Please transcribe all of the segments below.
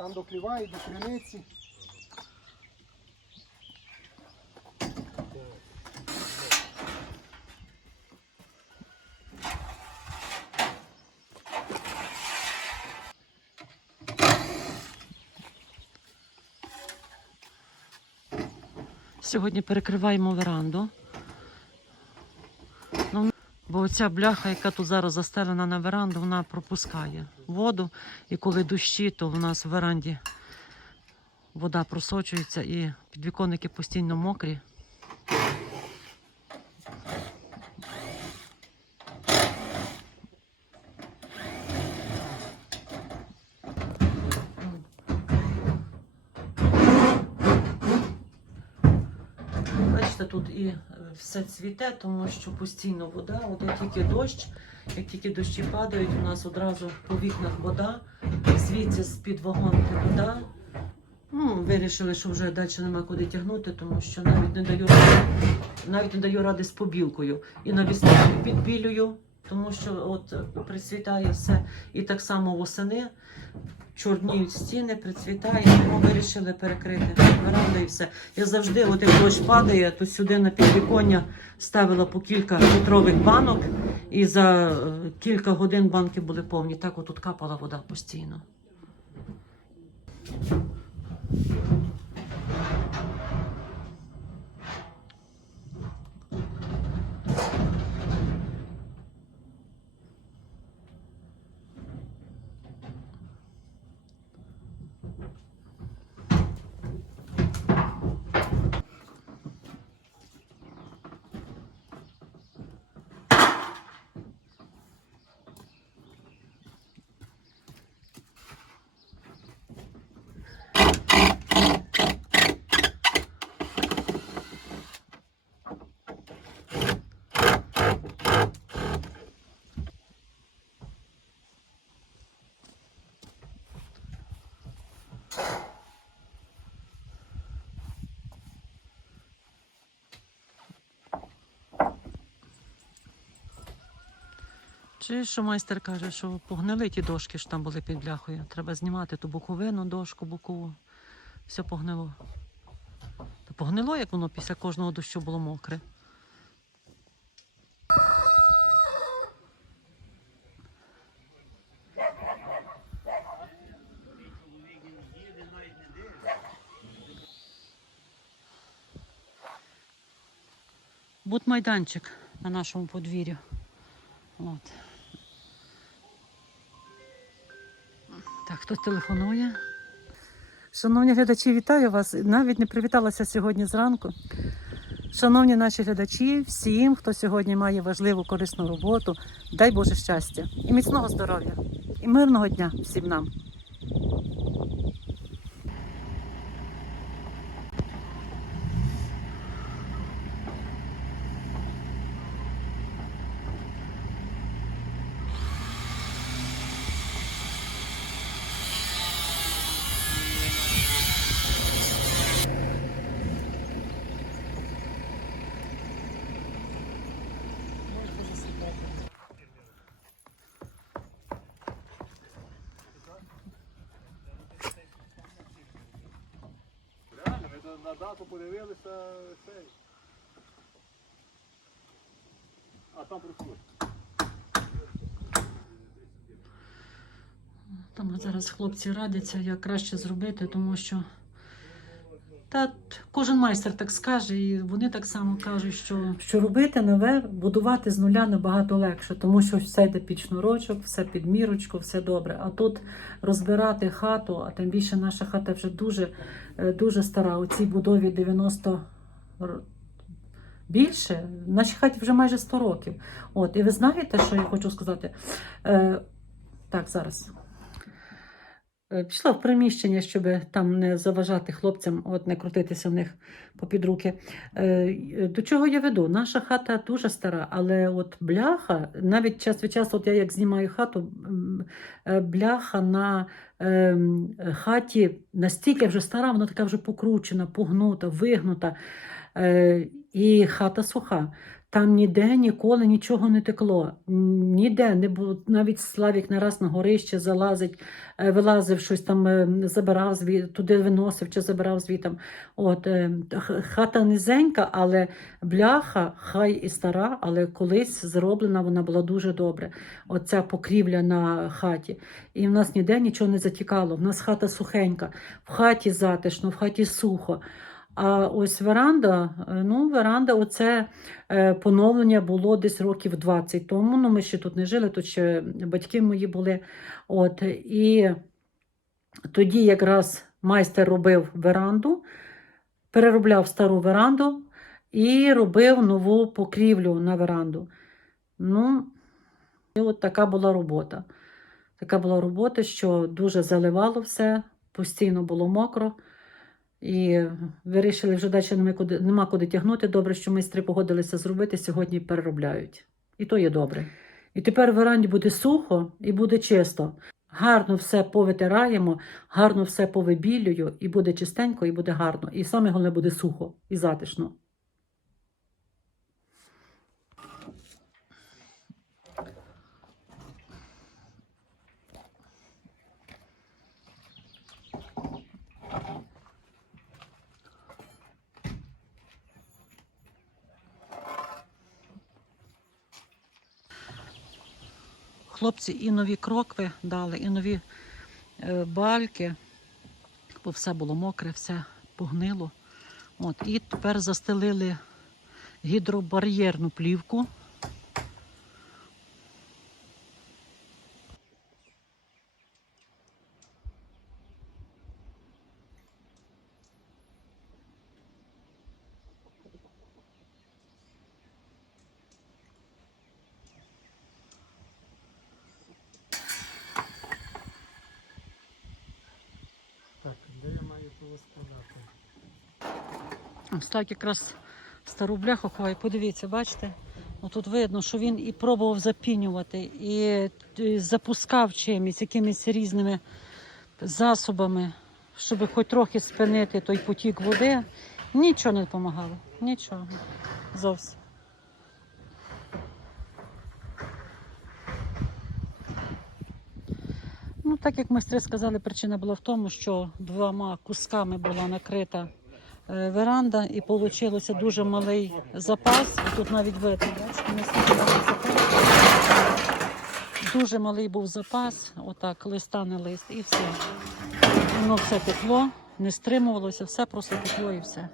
там до хліва до криниці. Сьогодні перекриваємо веранду. Оця бляха, яка тут зараз застелена на веранду, вона пропускає воду. І коли дощі, то в нас в веранді вода просочується і підвіконники постійно мокрі. Тут і все цвіте, тому що постійно вода. От як тільки дощ, як тільки дощі падають, у нас одразу по вікнах вода, звідси з-під вагонки вода. Ну, вирішили, що вже далі нема куди тягнути, тому що навіть не даю навіть не даю ради з побілкою. І навісник підбілюю, тому що от прицвітає все. І так само восени чорніють стіни, прицвітає, тому вирішили перекрити веранду і все. Я завжди, от як дощ падає, то сюди на підвіконня ставила по кілька літрових банок, і за е, кілька годин банки були повні. Так отут капала вода постійно. Чи що майстер каже, що погнили ті дошки, що там були під бляхою. Треба знімати ту боковину, дошку бокову. Все погнило. Та погнило, як воно після кожного дощу було мокре. Будмайданчик на нашому подвір'ю. От. Так, хтось телефонує. Шановні глядачі, вітаю вас. Навіть не привіталася сьогодні зранку. Шановні наші глядачі, всім, хто сьогодні має важливу корисну роботу, дай Боже щастя і міцного здоров'я, і мирного дня всім нам. На- дату подивилися цей. А там приходить. Там зараз хлопці радяться, як краще зробити, тому що та кожен майстер так скаже, і вони так само кажуть, що, що робити нове, будувати з нуля набагато легше, тому що все йде під шнурочок, все під мірочку, все добре. А тут розбирати хату, а тим більше наша хата вже дуже, е, дуже стара. У цій будові 90 р- більше. Нашій хаті вже майже 100 років. От, і ви знаєте, що я хочу сказати? Е, так, зараз. Е, Пішла в приміщення, щоб там не заважати хлопцям, от не крутитися в них попід руки. Е, До чого я веду? Наша хата дуже стара, але от бляха, навіть час від часу, от я як знімаю хату, е, бляха на ем, хаті настільки вже стара, вона така вже покручена, погнута, вигнута. І хата суха. Там ніде ніколи нічого не текло. Ніде не було. Навіть Славік не раз на горище залазить, е, вилазив щось там, е, забирав зві... туди виносив чи забирав звітом. От, е, хата низенька, але бляха, хай і стара, але колись зроблена вона була дуже добре. Оця покрівля на хаті. І в нас ніде нічого не затікало. В нас хата сухенька, в хаті затишно, в хаті сухо. А ось веранда, е, ну, веранда, оце е, поновлення було десь років 20 тому. Ну, ми ще тут не жили, тут ще батьки мої були. От, і тоді якраз майстер робив веранду, переробляв стару веранду і робив нову покрівлю на веранду. Ну, і от така була робота. Така була робота, що дуже заливало все, постійно було мокро. І вирішили вже далі нема куди, нема куди тягнути. Добре, що майстри погодилися зробити, сьогодні переробляють. І то є добре. І тепер в веранді буде сухо і буде чисто. Гарно все повитираємо, гарно все повибілюю, і буде чистенько, і буде гарно. І саме головне буде сухо і затишно. Хлопці і нові крокви дали, і нові е, бальки, бо все було мокре, все погнило. От, і тепер застелили гідробар'єрну плівку. Так, де я маю повискладати? Ось так якраз стару бляху ховає. Подивіться, бачите? Тут видно, що він і пробував запінювати, і запускав чимось, якимись різними засобами, щоб хоч трохи спинити той потік води. Нічого не допомагало. Нічого. Зовсім. Ну, так як майстри сказали, причина була в тому, що двома кусками була накрита е, веранда і вийшло дуже малий запас. Тут навіть видно. Дуже малий був запас, отак, листа на лист, і все. Воно все текло, не стримувалося, все просто текло і все.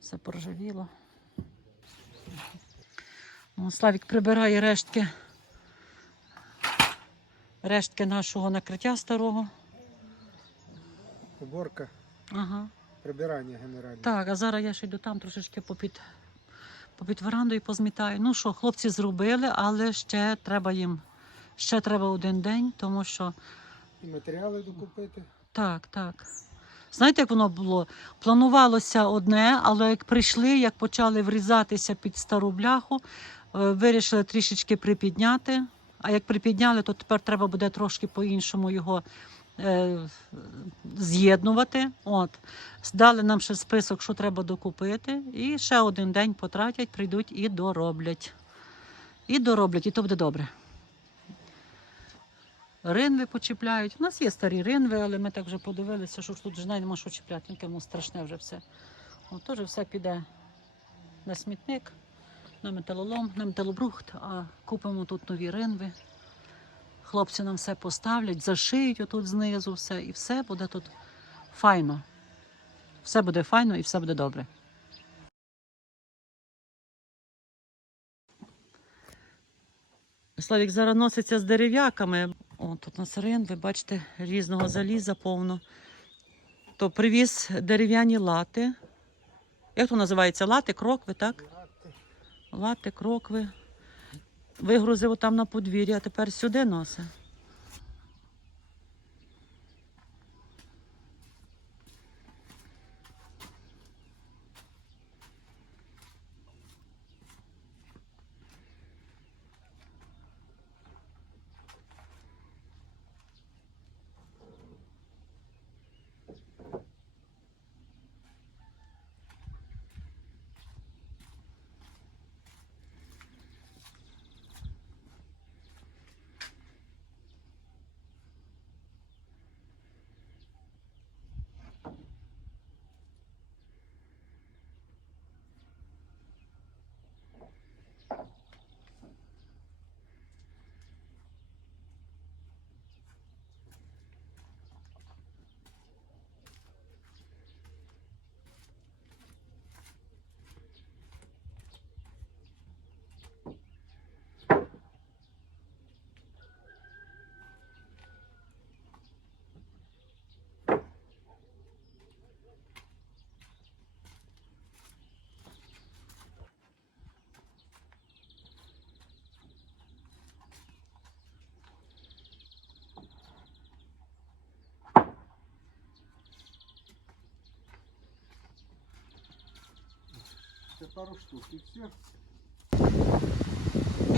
Все поржавіло. Славік прибирає рештки. Рештки нашого накриття старого. Уборка, Ага. прибирання генеральне. Так, а зараз я ще йду там трошечки попід, попід верандою позмітаю. Ну що, хлопці зробили, але ще треба їм. Ще треба один день, тому що І матеріали докупити. так, так. Знаєте, як воно було? Планувалося одне, але як прийшли, як почали врізатися під стару бляху, е, вирішили трішечки припідняти. А як припідняли, то тепер треба буде трошки по-іншому його е, з'єднувати. От. Дали нам ще список, що треба докупити, і ще один день потратять, прийдуть і дороблять. І дороблять, і то буде добре. Ринви почіпляють. У нас є старі ринви, але ми так вже подивилися, що тут вже нема що чіпляти, яке страшне вже все. Теж все піде на смітник, на металолом, на металобрухт, а купимо тут нові ринви. Хлопці нам все поставлять, зашиють отут знизу все, і все буде тут файно. Все буде файно і все буде добре. Славік зараз носиться з дерев'яками. О, тут у нас рин, ви бачите, різного заліза повно. То привіз дерев'яні лати. Як то називається? Лати, крокви, так? Лати, крокви. Вигрузив там на подвір'я, а тепер сюди носить.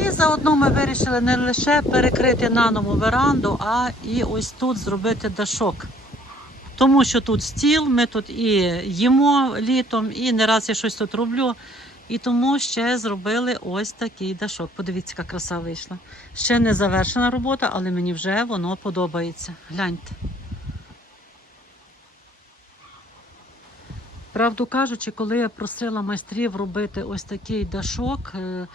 І заодно ми вирішили не лише перекрити наново веранду, а і ось тут зробити дашок. Тому що тут стіл, ми тут і їмо літом, і не раз я щось тут роблю. І тому ще зробили ось такий дашок. Подивіться, яка краса вийшла. Ще не завершена робота, але мені вже воно подобається. Гляньте. Правду кажучи, коли я просила майстрів робити ось такий дашок е,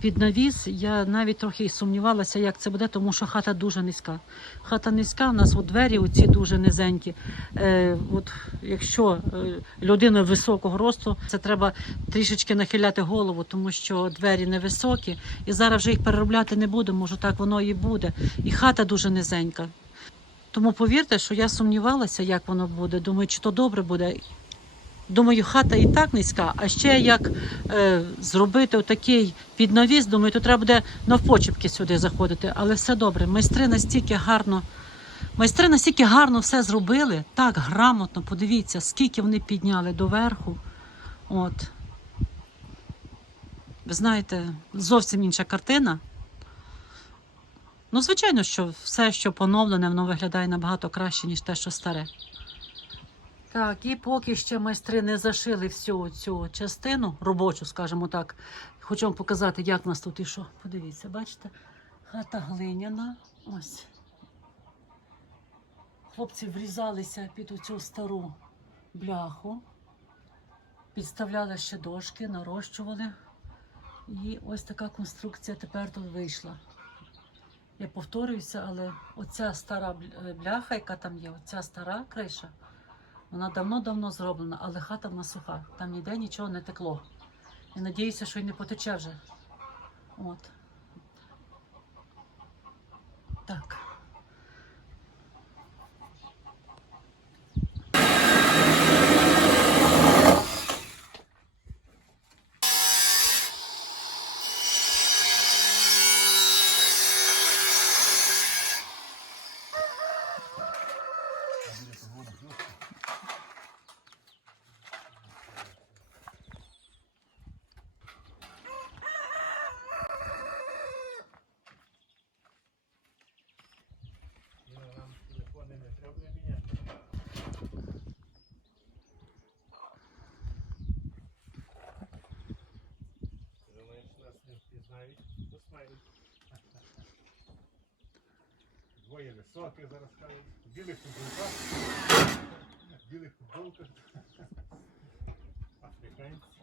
під навіс, я навіть трохи сумнівалася, як це буде, тому що хата дуже низька. Хата низька, у нас от двері оці дуже низенькі. Е, от якщо е, людина високого росту, це треба трішечки нахиляти голову, тому що двері невисокі. І зараз вже їх переробляти не буду, може так воно і буде. І хата дуже низенька. Тому повірте, що я сумнівалася, як воно буде. Думаю, чи то добре буде. Думаю, хата і так низька, а ще як е, зробити отакий піднавіс, думаю, то треба буде навпочепки сюди заходити. Але все добре. Майстри настільки гарно, майстри настільки гарно все зробили, так грамотно, подивіться, скільки вони підняли доверху. От. Ви знаєте, зовсім інша картина. Ну, звичайно, що все, що поновлене, воно виглядає набагато краще, ніж те, що старе. Так, і поки ще майстри не зашили всю цю частину, робочу, скажімо так. Хочу вам показати, як нас тут і що. Подивіться, бачите? Хата глиняна. Ось. Хлопці врізалися під оцю стару бляху, підставляли ще дошки, нарощували. І ось така конструкція тепер тут вийшла. Я повторююся, але оця стара бляха, яка там є, оця стара криша. Вона давно-давно зроблена, але хата в нас суха. Там ніде нічого не текло. І надіюся, що й не потече вже. От. Так. Двоє високих зараз кажуть. В білих футболках. В білих футболках. Африканці.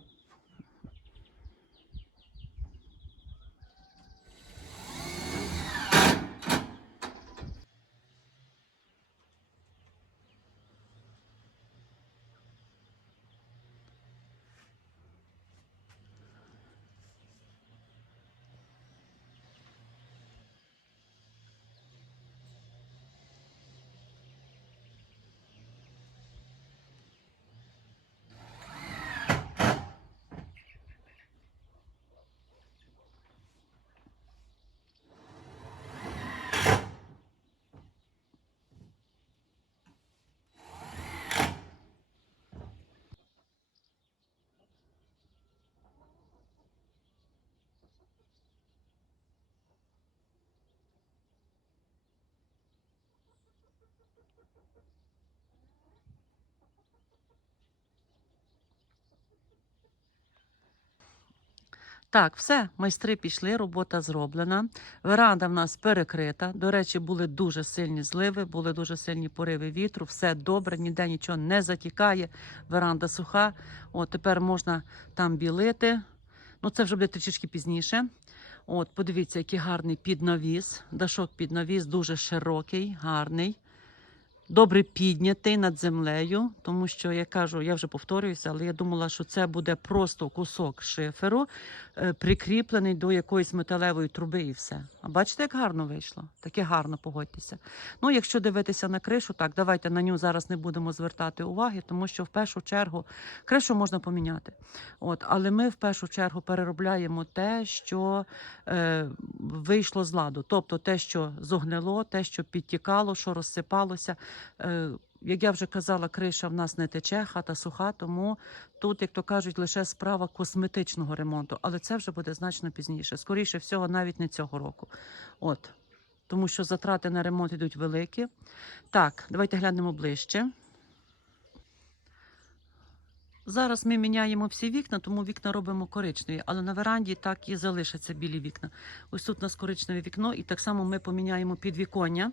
Так, все, майстри пішли, робота зроблена. Веранда в нас перекрита. До речі, були дуже сильні зливи, були дуже сильні пориви вітру. Все добре, ніде нічого не затікає. Веранда суха. От тепер можна там білити. Ну, це вже буде трішки пізніше. От, подивіться, який гарний піднавіс. Дашок піднавіс, дуже широкий, гарний. Добре піднятий над землею, тому що я кажу, я вже повторююся, але я думала, що це буде просто кусок шиферу, е, прикріплений до якоїсь металевої труби, і все. А бачите, як гарно вийшло? Таке гарно, погодьтеся. Ну, якщо дивитися на кришу, так давайте на нього зараз не будемо звертати уваги, тому що в першу чергу кришу можна поміняти. От, але ми в першу чергу переробляємо те, що е, вийшло з ладу, тобто те, що зогнило, те, що підтікало, що розсипалося. Е, як я вже казала, криша в нас не тече, хата суха, тому тут, як то кажуть, лише справа косметичного ремонту, але це вже буде значно пізніше. Скоріше всього, навіть не цього року. От. Тому що затрати на ремонт йдуть великі. Так, давайте глянемо ближче. Зараз ми міняємо всі вікна, тому вікна робимо коричневі, але на веранді так і залишаться білі вікна. Ось тут у нас коричневе вікно, і так само ми поміняємо підвіконня.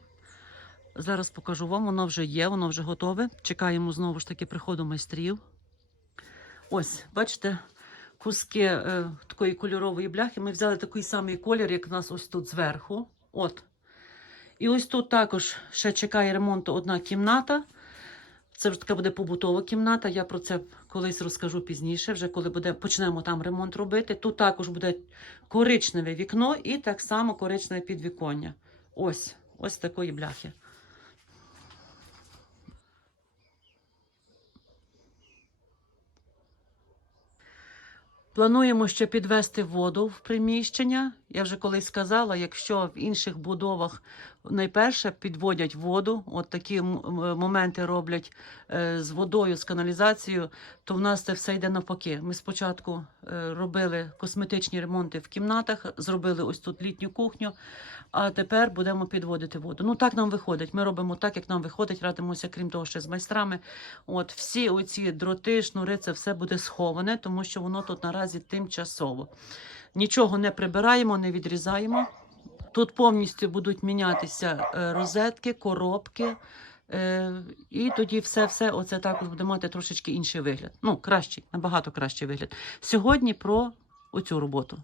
Зараз покажу вам, воно вже є, воно вже готове. Чекаємо знову ж таки приходу майстрів. Ось, бачите, куски е, такої кольорової бляхи. Ми взяли такий самий колір, як у нас ось тут зверху. От. І ось тут також ще чекає ремонту одна кімната. Це вже така буде побутова кімната. Я про це колись розкажу пізніше, вже коли буде, почнемо там ремонт робити. Тут також буде коричневе вікно і так само коричневе підвіконня. Ось, ось такої бляхи. Плануємо ще підвести воду в приміщення. Я вже колись сказала, якщо в інших будовах найперше підводять воду, от такі моменти роблять е, з водою, з каналізацією, то в нас це все йде навпаки. Ми спочатку е, робили косметичні ремонти в кімнатах, зробили ось тут літню кухню, а тепер будемо підводити воду. Ну так нам виходить. Ми робимо так, як нам виходить, радимося, крім того, ще з майстрами. От всі оці дроти, шнури, це все буде сховане, тому що воно тут наразі тимчасово. Нічого не прибираємо, не відрізаємо. Тут повністю будуть мінятися е, розетки, коробки. Е, і тоді все-все оце також буде мати трошечки інший вигляд. Ну, кращий, набагато кращий вигляд. Сьогодні про оцю роботу.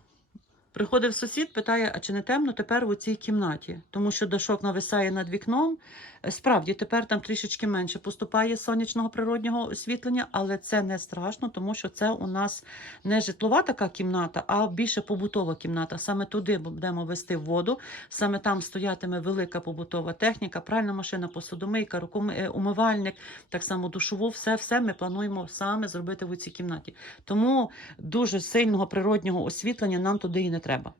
Приходив сусід, питає, а чи не темно тепер у цій кімнаті? Тому що дошок нависає над вікном. Е, Справді, тепер там трішечки менше поступає сонячного природнього освітлення, але це не страшно, тому що це у нас не житлова така кімната, а більше побутова кімната. Саме туди будемо вести воду. Саме там стоятиме велика побутова техніка, пральна машина, посудомийка, е, умивальник, так само душову. Все, все ми плануємо саме зробити в цій кімнаті. Тому дуже сильного природнього освітлення нам туди і не треба.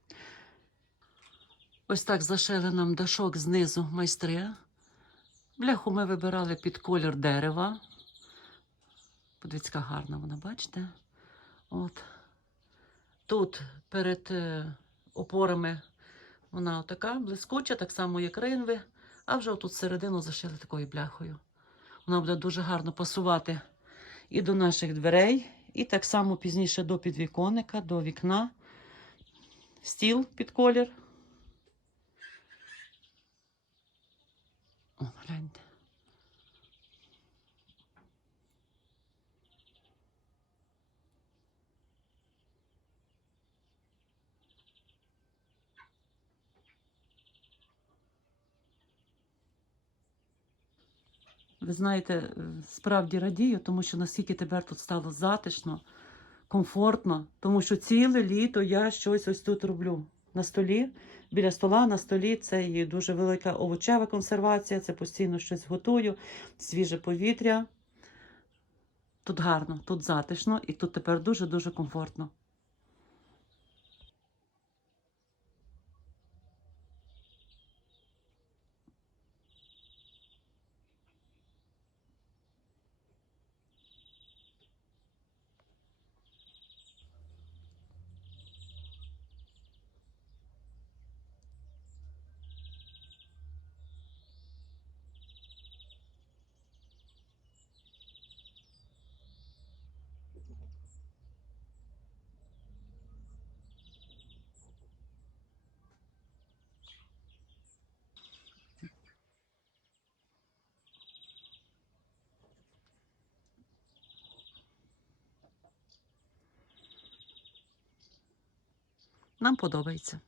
Ось так зашили нам дашок знизу майстри. Бляху ми вибирали під колір дерева. Подивіться, гарна вона, бачите? От. Тут перед е, опорами вона така блискуча, так само як ринви, а вже отут середину зашили такою бляхою. Вона буде дуже гарно пасувати і до наших дверей, і так само пізніше до підвіконника, до вікна. Стіл під колір. О, гляньте. Ви знаєте, справді радію, тому що наскільки тепер тут стало затишно, комфортно, тому що ціле літо я щось ось тут роблю. На столі, біля стола, на столі це і дуже велика овочева консервація, це постійно щось готую, свіже повітря. Тут гарно, тут затишно і тут тепер дуже-дуже комфортно. Нам подобається.